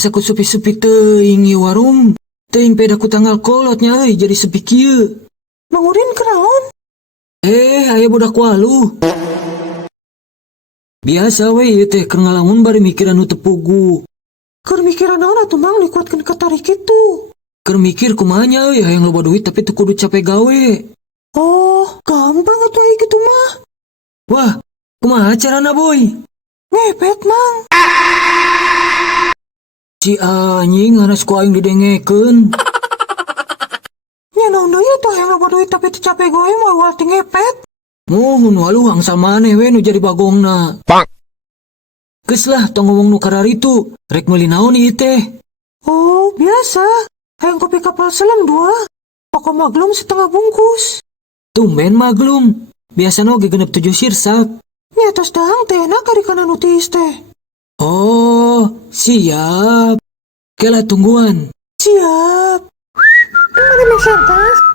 Asa ku sepi-sepi teuing ieu warung. Teuing peda ku tanggal kolotnya jadi sepi kieu. Mangurin kenaon? Aya budak walu. Biasa we ieu teh keur ngalamun bari mikiran nu teu pugu. Keur mikiran naon atuh Mang dikuatkeun katarik kitu? Keur mikir kumaha nya hayang loba duit tapi teu kudu capek gawe. Oh, gampang atuh aya kitu mah. Wah, kumaha carana boy? Ngepet Mang. Si anjing nganas ku aing didengekeun. Nya naon deui atuh hayang loba duit tapi teu capek gawe moal ulah teu ngepet. Muhun walu angsal maneh we nu jadi bagongna. Geus lah tong ngomong nu kararitu, rek meuli naon ieu teh? Oh, biasa. Hayang kopi kapal selam 2. Pokok maglum setengah bungkus. Tumben maglum. Biasana oge genep 7 sirsak. Nya tos dahang teh enak ari kana nutis teh. Oh, siap. Kela tungguan. Siap. Mari mensantas.